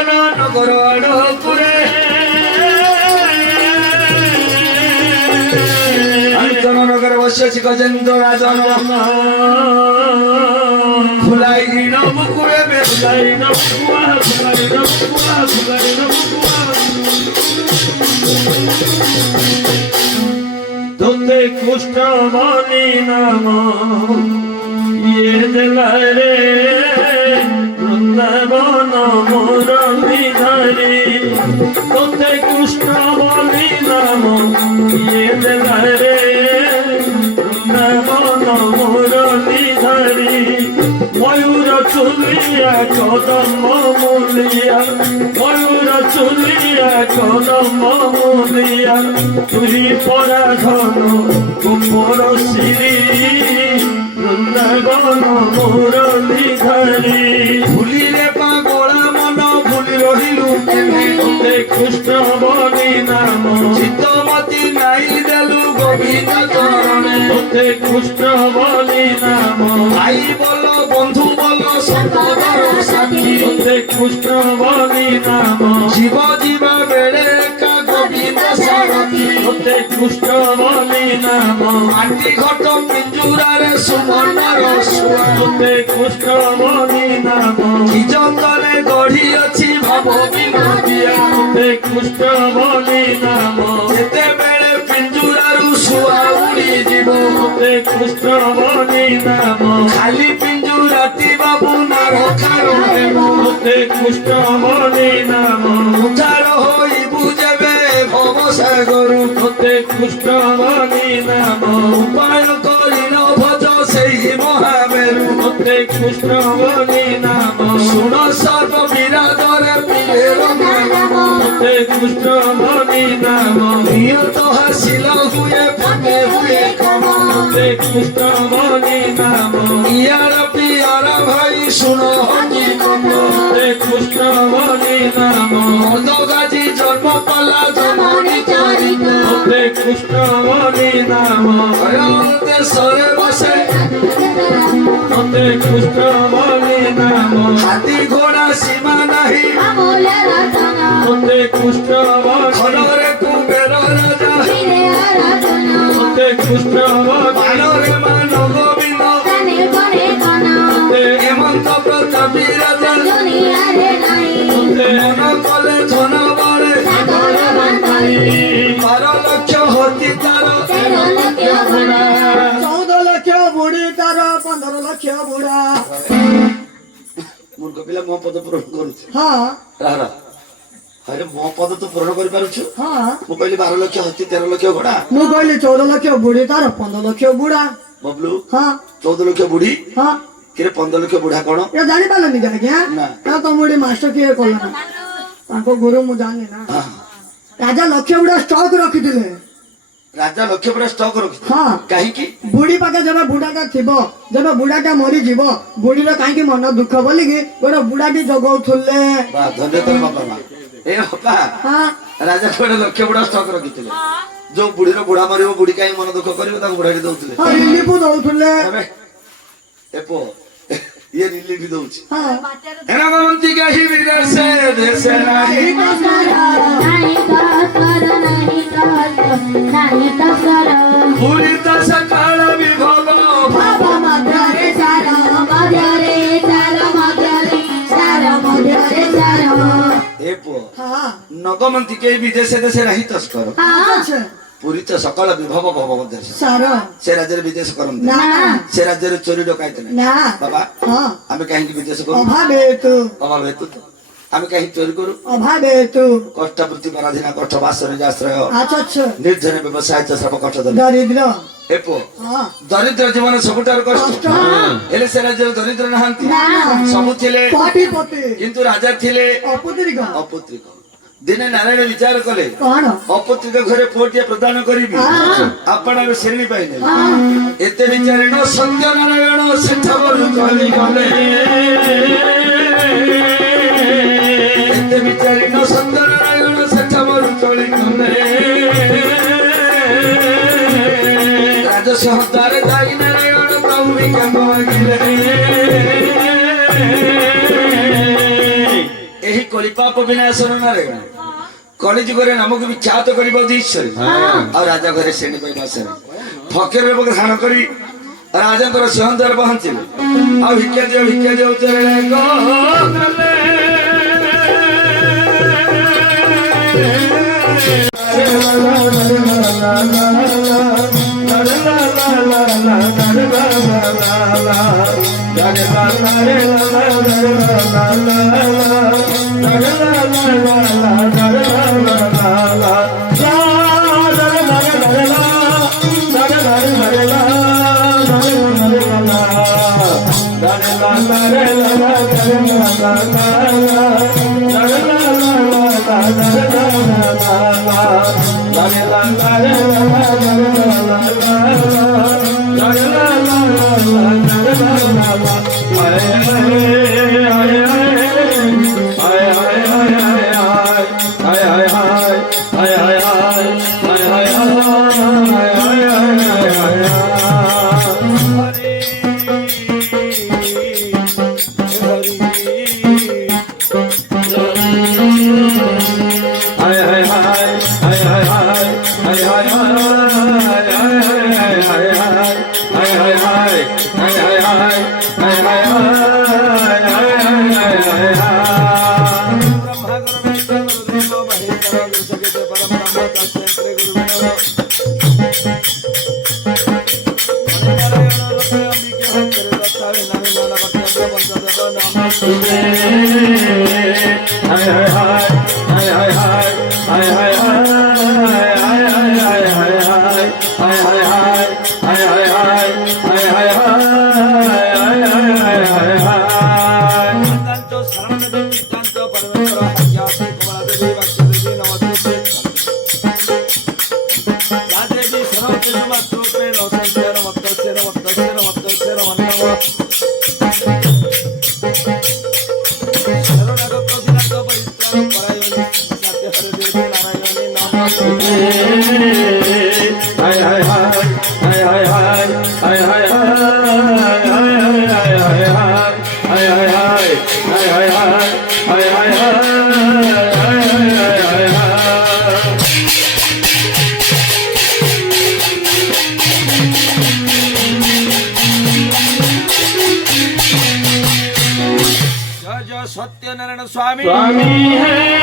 কাঞ্চন নগর আড়পুরে কাঞ্চন নগরে বসেছি গজেন্দ্র রাজন ফুলাই নবকুড়ে বেলাই নবকুয়া ফুলাই নবকুয়া ফুলাই নবকুয়া তোতে কুষ্ঠমণি নাম ইয়ে দিলাই রে বৃন্দাবন মুরলী ধরি তোতে কুষ্ঠমণি নাম ইয়ে দিলাই রে বৃন্দাবন মুরলী ধরি ময়ূর চুলিয়া কদম মূলিয়া ময়ূর চুলিয়া কদম মূলিয়া তুই পরা ঘন কুমর শ্রী বৃন্দাবন মুরলী ধরি ভুলিলে পাগলা মন ভুলি রহিলু কেমে কৃষ্ণবনি নাম চিত্তমতি নাই দেলু গোবিন্দ চরণে তোতে কৃষ্ণবনি নাম ভাই বল বন্ধু বল সম্পদর সাথী তোতে কৃষ্ণবনি নাম জীব জীব বেড়ে কা গোবিন্দ সারথী তোতে কৃষ্ণবনি নাম আন্টি ঘট পিঞ্জুরারে সুবর্ণর সুয়া তোতে কৃষ্ণবনি নাম কি যতনে গঢ়ি অছি ভাব বিনোদিয়া তোতে কৃষ্ণবনি নাম যেতেবেলে পিঞ্জুরারু শুয়া উড়ি ଯିବ তোতে কৃষ্ণবনি নাম খালি পিঞ্জুরাটি বাবু না রখার হেব তোতে কৃষ্ণবনি নাম উদ্ধার হইবু যেবে ভব সাগর তোতে কৃষ্ণবনি নাম উপায় করিল ভজ সেই মহামেরু তোতে কৃষ্ণবনি নাম শুণ সর্ব বিরাজরে প্রিয়ের নাম তোতে কৃষ্ণবনি নাম নিয়ত হাসিল হুয়ে ফাঁকে হুয়ে কম তোতে কৃষ্ণবনি নাম ইয়ার পিয়ার ভাই শুণ হকি কম তোতে কৃষ্ণবনি নাম মদগাজি জন্ম পালা জমনি চারিত তোতে কৃষ্ণবনি নাম দেশরে বসে তোতে কৃষ্ণবনি নাম হাতি ঘোড়া সীমা নাহি তোতে কৃষ্ণবনি ঘরে কুবের রাজা তোতে কৃষ্ণবনি বানরে মান গোবিন্দ তোতে হেমন্ত প্রতাপী রাজা তোতে মন কলে ধন বরে বার লক্ষ হতি তার 14 লক্ষ বুড়ি তার 15 লক্ষ বুড়া মূর্খ পিলা ମୋ ପଦ ପୂରଣ କରୁଛି ହଁ ଆରେ ମୋ ପଦ ତୁ ପୂରଣ କରିପାରୁଛୁ ମୁଁ କହିଲି 12 ଲକ୍ଷ ହତି 13 ଲକ୍ଷ ଘୋଡା ମୁଁ କହିଲି 14 ଲକ୍ଷ ବୁଢୀ ତାର 15 ଲକ୍ଷ ବୁଢା ବବଲୁ 14 ଲକ୍ଷ ବୁଢୀ କିରେ 15 ଲକ୍ଷ ବୁଢା କଣ ଏ ଜାଣି ପାରିଲନି ଆଜ୍ଞା ନା ତ ମୁଡି ମାଷ୍ଟର କିଏ କଲା ତାଙ୍କ ଗୁରୁ ମୁଁ ଜାଣି ନା ରାଜା ଲକ୍ଷ ବୁଢା ଷ୍ଟକ୍ ରଖିଥିଲେ ରାଜା ଲକ୍ଷ ବୁଢା ଷ୍ଟକ୍ ରଖିଥିଲେ କାହିଁକି ବୁଢୀ ପାଖେ ଯେବେ ବୁଢାଟା ଥିବ ଯେବେ ବୁଢାଟା ମରିଯିବ ବୁଢୀର କାହିଁକି ମନ ଦୁଃଖ ବୋଲିକି ଗୋଟେ ବୁଢାଟି ଜଗଉଥିଲେ ଧନ୍ୟବାଦ ବାପା ମା ଏ ବାପା ରାଜା ଗୋଟେ ଲକ୍ଷ ବୁଢା ଷ୍ଟକ୍ ରଖିଥିଲେ ଯୋଉ ବୁଢୀର ବୁଢା ମରିବ ବୁଢୀ କାହିଁ ମନ ଦୁଃଖ କରିବ ତାକୁ ବୁଢାଟି ଦଉଥିଲେ ରିଲିଫ ଦଉଥିଲେ ଏ ପୁଅ ये रिलीफ दउछि हेना गमंती काहि विदेशे देशे नाही नाही तो कर पूरी त सकाळ विभव भव मध्यरे सार मध्यरे सार ए पो नगमंती के विदेशे देशे नाही तस्कर पुरी तो सकाळ विभव भव मध्य से राज्य विदेश करते से राज्य चोरी डकायत बाबा आम कहीं विदेश करूँ अभाव हेतु आम कहीं चोरी करूँ अभाव हेतु कष्टवृत्ति पराधीना कष्ट बासर आश्रय निर्जन व्यवसाय श्रम कष्ट दरिद्र एपो दरिद्र जीवन सबुठार कष्ट हेले से राज्य दरिद्र नहांती सबु थिले किंतु राजा थिले अपुत्रिक दिने नारायण विचार कले अपत्रित घरे पुओटिया प्रदान करी आपण श्रेणी पाइले एते विचारण सत्य नारायण सेठबरु चली गले एते विचारण सत्य नारायण सेठबरु चली गले राजस्व हतारे दाई नारायण प्रभु विज्ञान मागिले কলিপাপ বিনাশন নারায়ণ কলি যুগরে নামক বিখ্যাত করিব ঈশ্বর আর রাজা ঘরে শ্রেণী পাইবা সে ফকির লোক ধান করি রাজাଙ୍କର ସିଂହଦ୍ୱାର ପହଞ୍ଚିଲେ ଆଉ ଭିକ୍ଷା ଦିଅ ଚେଳେ सत्यनारायण स्वामी है